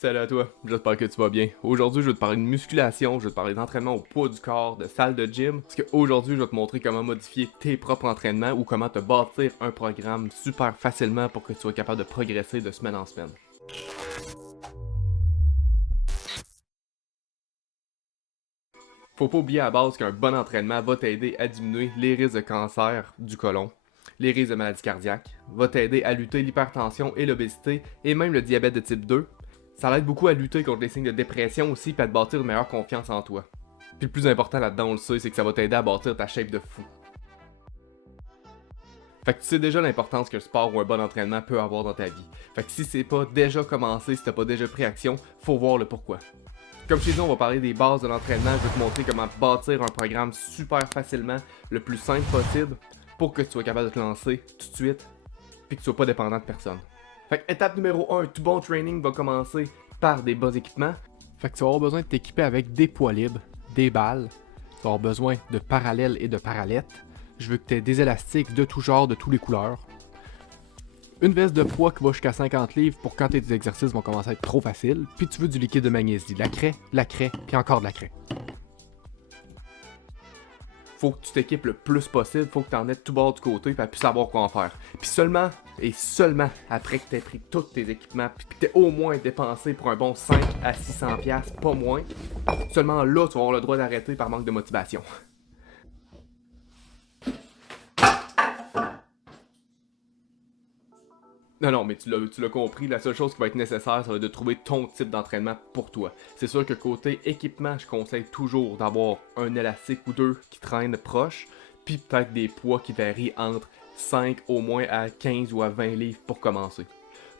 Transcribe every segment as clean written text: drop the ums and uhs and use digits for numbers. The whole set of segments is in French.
Salut à toi, j'espère que tu vas bien. Aujourd'hui, je vais te parler de musculation, je vais te parler d'entraînement au poids du corps, de salle de gym. Parce qu'aujourd'hui, je vais te montrer comment modifier tes propres entraînements ou comment te bâtir un programme super facilement pour que tu sois capable de progresser de semaine en semaine. Faut pas oublier à la base qu'un bon entraînement va t'aider à diminuer les risques de cancer du côlon, les risques de maladies cardiaques, va t'aider à lutter l'hypertension et l'obésité et même le diabète de type 2. Ça l'aide beaucoup à lutter contre les signes de dépression aussi et à te bâtir une meilleure confiance en toi. Puis le plus important là-dedans, on le sait, c'est que ça va t'aider à bâtir ta shape de fou. Fait que tu sais déjà l'importance que le sport ou un bon entraînement peut avoir dans ta vie. Fait que si c'est pas déjà commencé, si t'as pas déjà pris action, faut voir le pourquoi. Comme je t'ai dit, on va parler des bases de l'entraînement. Je vais te montrer comment bâtir un programme super facilement, le plus simple possible, pour que tu sois capable de te lancer tout de suite, puis que tu sois pas dépendant de personne. Fait que étape numéro 1, tout bon training va commencer par des bas équipements. Fait que tu vas avoir besoin de t'équiper avec des poids libres, des balles, tu vas avoir besoin de parallèles et de parallettes. Je veux que tu aies des élastiques de tout genre, de toutes les couleurs. Une veste de poids qui va jusqu'à 50 livres pour quand tes exercices vont commencer à être trop faciles. Puis tu veux du liquide de magnésie, de la craie, puis encore de la craie. Faut que tu t'équipes le plus possible, faut que tu en aies tout bord du côté, puis puisses savoir quoi en faire. Puis seulement, et seulement après que tu aies pris tous tes équipements, puis que tu aies au moins dépensé pour un bon 5 à 600$, pas moins, seulement là, tu vas avoir le droit d'arrêter par manque de motivation. Non, mais tu l'as compris, la seule chose qui va être nécessaire, ça va être de trouver ton type d'entraînement pour toi. C'est sûr que côté équipement, je conseille toujours d'avoir un élastique ou deux qui traînent proche, puis peut-être des poids qui varient entre 5 au moins à 15 ou à 20 livres pour commencer.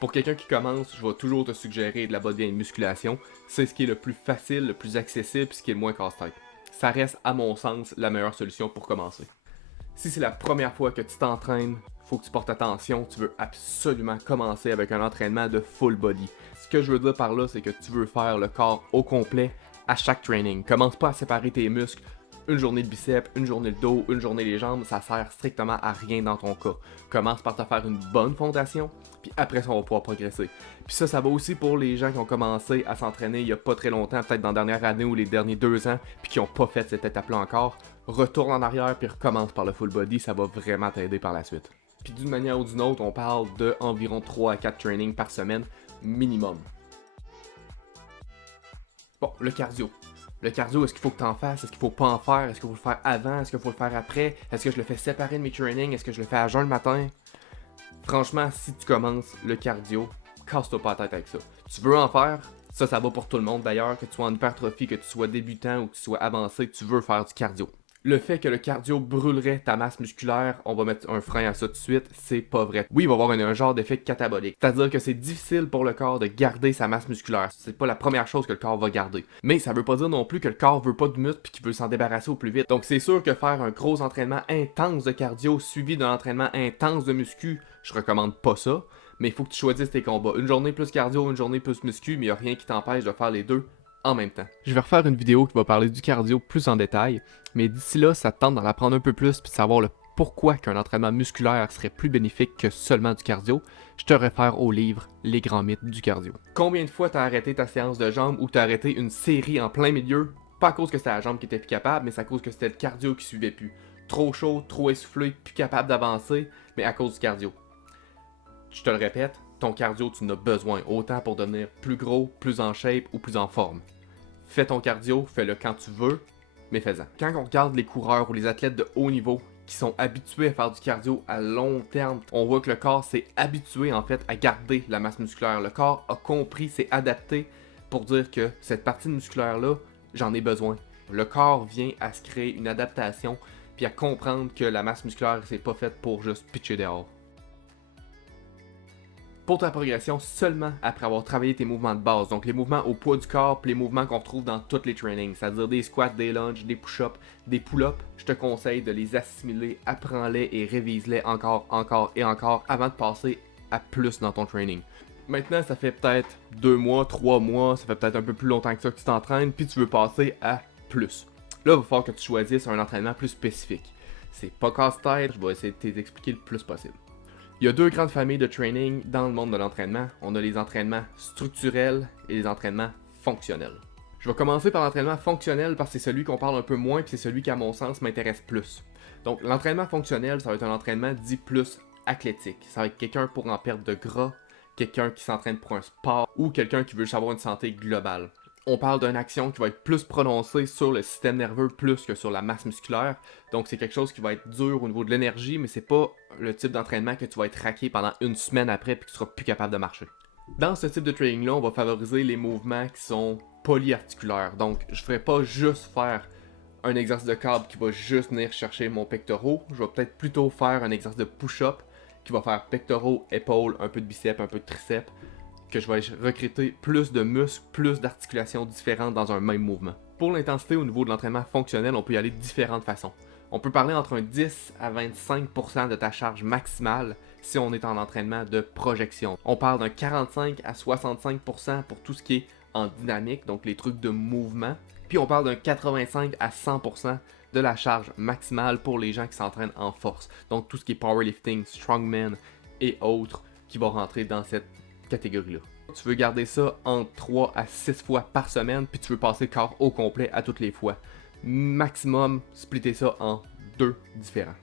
Pour quelqu'un qui commence, je vais toujours te suggérer de la body and musculation. C'est ce qui est le plus facile, le plus accessible, puis ce qui est le moins casse-tête. Ça reste, à mon sens, la meilleure solution pour commencer. Si c'est la première fois que tu t'entraînes, faut que tu portes attention, tu veux absolument commencer avec un entraînement de full body. Ce que je veux dire par là, c'est que tu veux faire le corps au complet à chaque training. Commence pas à séparer tes muscles. Une journée de biceps, une journée de dos, une journée les jambes, ça sert strictement à rien dans ton cas. Commence par te faire une bonne fondation, puis après ça on va pouvoir progresser. Puis ça va aussi pour les gens qui ont commencé à s'entraîner il y a pas très longtemps, peut-être dans la dernière année ou les derniers 2 ans, puis qui n'ont pas fait cette étape-là encore. Retourne en arrière puis recommence par le full body, ça va vraiment t'aider par la suite. Puis d'une manière ou d'une autre, on parle de environ 3 à 4 trainings par semaine minimum. Bon, le cardio. Le cardio, est-ce qu'il faut que tu en fasses? Est-ce qu'il faut pas en faire? Est-ce qu'il faut le faire avant? Est-ce qu'il faut le faire après? Est-ce que je le fais séparer de mes trainings? Est-ce que je le fais à jeun le matin? Franchement, si tu commences le cardio, casse-toi pas la tête avec ça. Tu veux en faire? Ça va pour tout le monde d'ailleurs, que tu sois en hypertrophie, que tu sois débutant ou que tu sois avancé, tu veux faire du cardio. Le fait que le cardio brûlerait ta masse musculaire, on va mettre un frein à ça tout de suite, c'est pas vrai. Oui, il va avoir un genre d'effet catabolique. C'est-à-dire que c'est difficile pour le corps de garder sa masse musculaire. C'est pas la première chose que le corps va garder. Mais ça veut pas dire non plus que le corps veut pas de muscle puis qu'il veut s'en débarrasser au plus vite. Donc c'est sûr que faire un gros entraînement intense de cardio suivi d'un entraînement intense de muscu, je recommande pas ça. Mais il faut que tu choisisses tes combats. Une journée plus cardio, une journée plus muscu, mais il n'y a rien qui t'empêche de faire les deux en même temps. Je vais refaire une vidéo qui va parler du cardio plus en détail, mais d'ici là, ça te tente d'en apprendre un peu plus puis de savoir le pourquoi qu'un entraînement musculaire serait plus bénéfique que seulement du cardio, je te réfère au livre Les grands mythes du cardio. Combien de fois t'as arrêté ta séance de jambes ou t'as arrêté une série en plein milieu? Pas à cause que c'était la jambe qui était plus capable, mais c'est à cause que c'était le cardio qui suivait plus. Trop chaud, trop essoufflé, plus capable d'avancer, mais à cause du cardio. Je te le répète, ton cardio, tu en as besoin, autant pour devenir plus gros, plus en shape ou plus en forme. Fais ton cardio, fais-le quand tu veux, mais fais-en. Quand on regarde les coureurs ou les athlètes de haut niveau qui sont habitués à faire du cardio à long terme, on voit que le corps s'est habitué en fait à garder la masse musculaire. Le corps a compris, s'est adapté pour dire que cette partie musculaire-là, j'en ai besoin. Le corps vient à se créer une adaptation puis à comprendre que la masse musculaire, c'est pas faite pour juste pitcher dehors. Pour ta progression seulement après avoir travaillé tes mouvements de base, donc les mouvements au poids du corps, puis les mouvements qu'on retrouve dans tous les trainings, c'est-à-dire des squats, des lunges, des push-ups, des pull-ups, je te conseille de les assimiler, apprends-les et révise-les encore et encore avant de passer à plus dans ton training. Maintenant, ça fait peut-être 2 mois, 3 mois, ça fait peut-être un peu plus longtemps que ça que tu t'entraînes, puis tu veux passer à plus. Là, il va falloir que tu choisisses un entraînement plus spécifique. C'est pas casse-tête, je vais essayer de t'expliquer le plus possible. Il y a deux grandes familles de training dans le monde de l'entraînement. On a les entraînements structurels et les entraînements fonctionnels. Je vais commencer par l'entraînement fonctionnel parce que c'est celui qu'on parle un peu moins et c'est celui qui, à mon sens, m'intéresse plus. Donc, l'entraînement fonctionnel, ça va être un entraînement dit plus athlétique. Ça va être quelqu'un pour en perdre de gras, quelqu'un qui s'entraîne pour un sport ou quelqu'un qui veut juste avoir une santé globale. On parle d'une action qui va être plus prononcée sur le système nerveux plus que sur la masse musculaire. Donc c'est quelque chose qui va être dur au niveau de l'énergie, mais c'est pas le type d'entraînement que tu vas être raqué pendant une semaine après et que tu seras plus capable de marcher. Dans ce type de training-là, on va favoriser les mouvements qui sont polyarticulaires. Donc je ne ferai pas juste faire un exercice de câble qui va juste venir chercher mon pectoraux. Je vais peut-être plutôt faire un exercice de push-up qui va faire pectoraux, épaules, un peu de biceps, un peu de triceps, que je vais recruter plus de muscles, plus d'articulations différentes dans un même mouvement. Pour l'intensité au niveau de l'entraînement fonctionnel, on peut y aller de différentes façons. On peut parler entre un 10 à 25% de ta charge maximale si on est en entraînement de projection. On parle d'un 45 à 65% pour tout ce qui est en dynamique, donc les trucs de mouvement. Puis on parle d'un 85 à 100% de la charge maximale pour les gens qui s'entraînent en force. Donc tout ce qui est powerlifting, strongman et autres qui vont rentrer dans cette catégorie-là. Tu veux garder ça entre 3 à 6 fois par semaine, puis tu veux passer le corps au complet à toutes les fois. Maximum, splitter ça en 2 différents.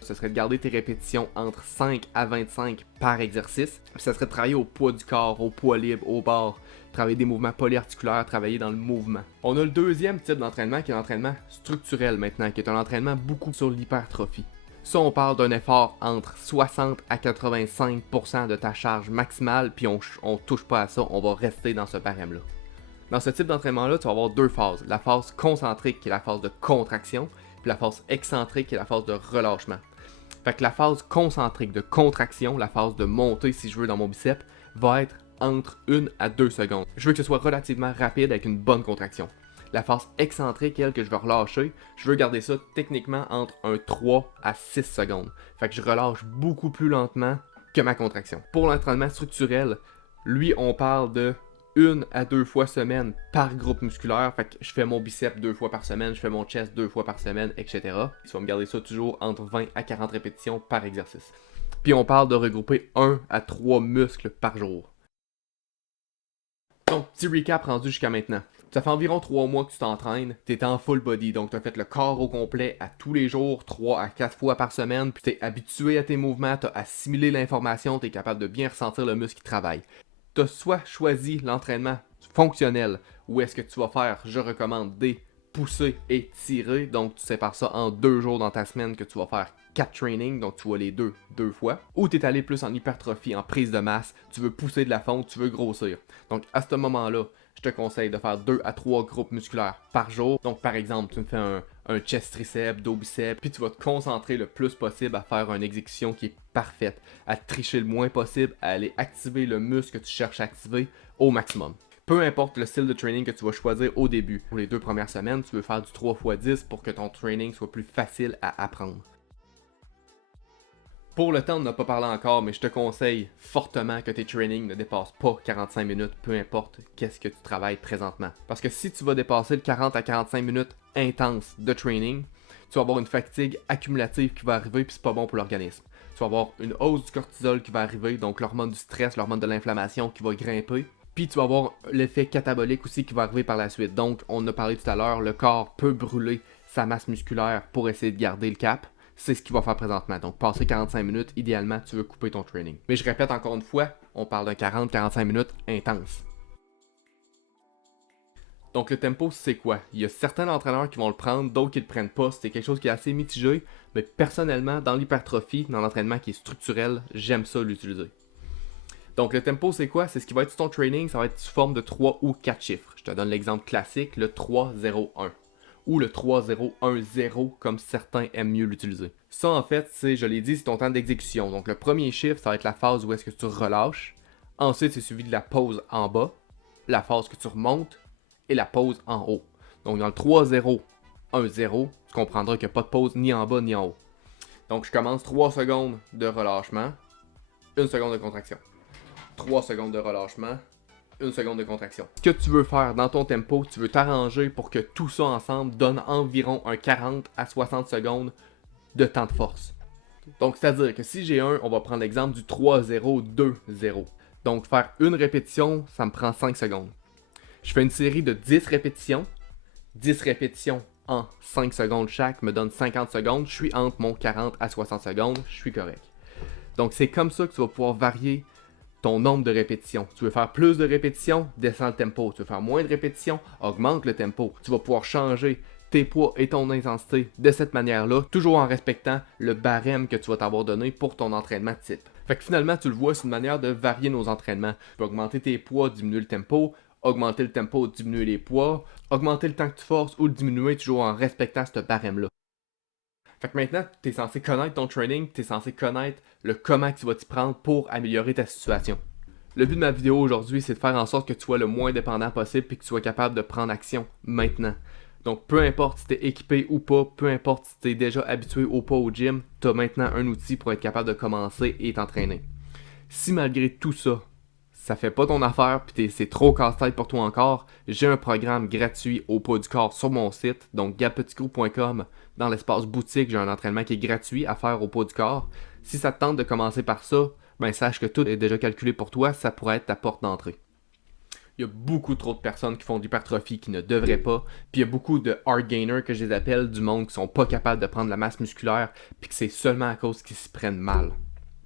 Ce serait de garder tes répétitions entre 5 à 25 par exercice. Puis ça serait de travailler au poids du corps, au poids libre, au bord, travailler des mouvements polyarticulaires, travailler dans le mouvement. On a le deuxième type d'entraînement qui est l'entraînement structurel maintenant, qui est un entraînement beaucoup sur l'hypertrophie. Ça, on parle d'un effort entre 60 à 85% de ta charge maximale, puis on touche pas à ça, on va rester dans ce barème-là. Dans ce type d'entraînement-là, tu vas avoir deux phases. La phase concentrique, qui est la phase de contraction, puis la phase excentrique, qui est la phase de relâchement. Fait que la phase concentrique de contraction, la phase de montée, si je veux, dans mon biceps, va être entre 1 à 2 secondes. Je veux que ce soit relativement rapide avec une bonne contraction. La phase excentrique, elle, que je vais relâcher, je veux garder ça techniquement entre un 3 à 6 secondes. Fait que je relâche beaucoup plus lentement que ma contraction. Pour l'entraînement structurel, lui, on parle de 1 à 2 fois semaine par groupe musculaire. Fait que je fais mon biceps 2 fois par semaine, je fais mon chest 2 fois par semaine, etc. Tu vas me garder ça toujours entre 20 à 40 répétitions par exercice. Puis on parle de regrouper 1 à 3 muscles par jour. Donc, petit recap rendu jusqu'à maintenant. Ça fait environ 3 mois que tu t'entraînes, tu es en full body, donc tu as fait le corps au complet à tous les jours, 3 à 4 fois par semaine, puis tu es habitué à tes mouvements, tu as assimilé l'information, tu es capable de bien ressentir le muscle qui travaille. Tu as soit choisi l'entraînement fonctionnel, ou est-ce que tu vas faire, je recommande, des pousser et tirer, donc tu sépares ça en 2 jours dans ta semaine que tu vas faire 4 trainings, donc tu vois les deux fois, ou tu es allé plus en hypertrophie, en prise de masse, tu veux pousser de la fonte, tu veux grossir. Donc à ce moment-là, je te conseille de faire 2 à 3 groupes musculaires par jour. Donc par exemple, tu me fais un chest triceps, dos biceps, puis tu vas te concentrer le plus possible à faire une exécution qui est parfaite, à tricher le moins possible, à aller activer le muscle que tu cherches à activer au maximum. Peu importe le style de training que tu vas choisir au début. Pour les 2 premières semaines, tu veux faire du 3x10 pour que ton training soit plus facile à apprendre. Pour le temps, on n'a pas parlé encore, mais je te conseille fortement que tes trainings ne dépassent pas 45 minutes, peu importe qu'est-ce que tu travailles présentement. Parce que si tu vas dépasser le 40 à 45 minutes intense de training, tu vas avoir une fatigue accumulative qui va arriver, puis c'est pas bon pour l'organisme. Tu vas avoir une hausse du cortisol qui va arriver, donc l'hormone du stress, l'hormone de l'inflammation qui va grimper. Puis tu vas avoir l'effet catabolique aussi qui va arriver par la suite. Donc, on a parlé tout à l'heure, le corps peut brûler sa masse musculaire pour essayer de garder le cap. C'est ce qu'il va faire présentement. Donc, passer 45 minutes, idéalement, tu veux couper ton training. Mais je répète encore une fois, on parle d'un 40-45 minutes intense. Donc, le tempo, c'est quoi? Il y a certains entraîneurs qui vont le prendre, d'autres qui ne le prennent pas. C'est quelque chose qui est assez mitigé. Mais personnellement, dans l'hypertrophie, dans l'entraînement qui est structurel, j'aime ça l'utiliser. Donc, le tempo, c'est quoi? C'est ce qui va être sur ton training. Ça va être sous forme de 3 ou 4 chiffres. Je te donne l'exemple classique, le 3-0-1. Ou le 3-0-1-0 comme certains aiment mieux l'utiliser. Ça en fait, je l'ai dit, c'est ton temps d'exécution. Donc le premier chiffre, ça va être la phase où est-ce que tu relâches. Ensuite, c'est suivi de la pause en bas, la phase que tu remontes et la pause en haut. Donc dans le 3-0-1-0, tu comprendras qu'il n'y a pas de pause ni en bas ni en haut. Donc je commence 3 secondes de relâchement, 1 seconde de contraction. 3 secondes de relâchement, 1 seconde de contraction. Ce que tu veux faire dans ton tempo, tu veux t'arranger pour que tout ça ensemble donne environ un 40 à 60 secondes de temps de force. Donc, c'est-à-dire que si j'ai on va prendre l'exemple du 3-0-2-0. Donc, faire une répétition, ça me prend 5 secondes. Je fais une série de 10 répétitions. 10 répétitions en 5 secondes chaque me donne 50 secondes. Je suis entre mon 40 à 60 secondes. Je suis correct. Donc, c'est comme ça que tu vas pouvoir varier ton nombre de répétitions. Tu veux faire plus de répétitions, descends le tempo. Tu veux faire moins de répétitions, augmente le tempo. Tu vas pouvoir changer tes poids et ton intensité de cette manière-là, toujours en respectant le barème que tu vas t'avoir donné pour ton entraînement type. Fait que finalement, tu le vois, c'est une manière de varier nos entraînements. Tu peux augmenter tes poids, diminuer le tempo, augmenter le tempo, diminuer les poids, augmenter le temps que tu forces ou le diminuer toujours en respectant ce barème-là. Fait que maintenant, tu es censé connaître ton training, tu es censé connaître le comment que tu vas t'y prendre pour améliorer ta situation. Le but de ma vidéo aujourd'hui, c'est de faire en sorte que tu sois le moins dépendant possible et que tu sois capable de prendre action maintenant. Donc, peu importe si tu es équipé ou pas, peu importe si tu es déjà habitué ou pas au gym, tu as maintenant un outil pour être capable de commencer et t'entraîner. Si malgré tout ça, ça fait pas ton affaire puis c'est trop casse-tête pour toi encore, j'ai un programme gratuit au poids du corps sur mon site, donc gabpetitcrew.com. Dans l'espace boutique, j'ai un entraînement qui est gratuit à faire au poids du corps. Si ça te tente de commencer par ça, ben sache que tout est déjà calculé pour toi, ça pourrait être ta porte d'entrée. Il y a beaucoup trop de personnes qui font de l'hypertrophie qui ne devraient pas. Puis il y a beaucoup de hard gainers que je les appelle, du monde qui sont pas capables de prendre la masse musculaire, puis que c'est seulement à cause qu'ils s'y prennent mal.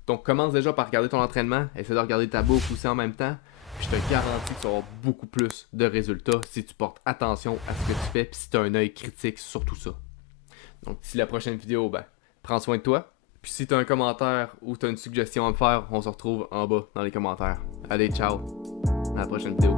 Donc commence déjà par regarder ton entraînement, essaie de regarder ta bouffe aussi en même temps, puis je te garantis que tu vas avoir beaucoup plus de résultats si tu portes attention à ce que tu fais, puis si tu as un œil critique sur tout ça. Donc d'ici la prochaine vidéo, ben, prends soin de toi. Puis si tu as un commentaire ou tu as une suggestion à me faire, on se retrouve en bas dans les commentaires. Allez, ciao! À la prochaine vidéo.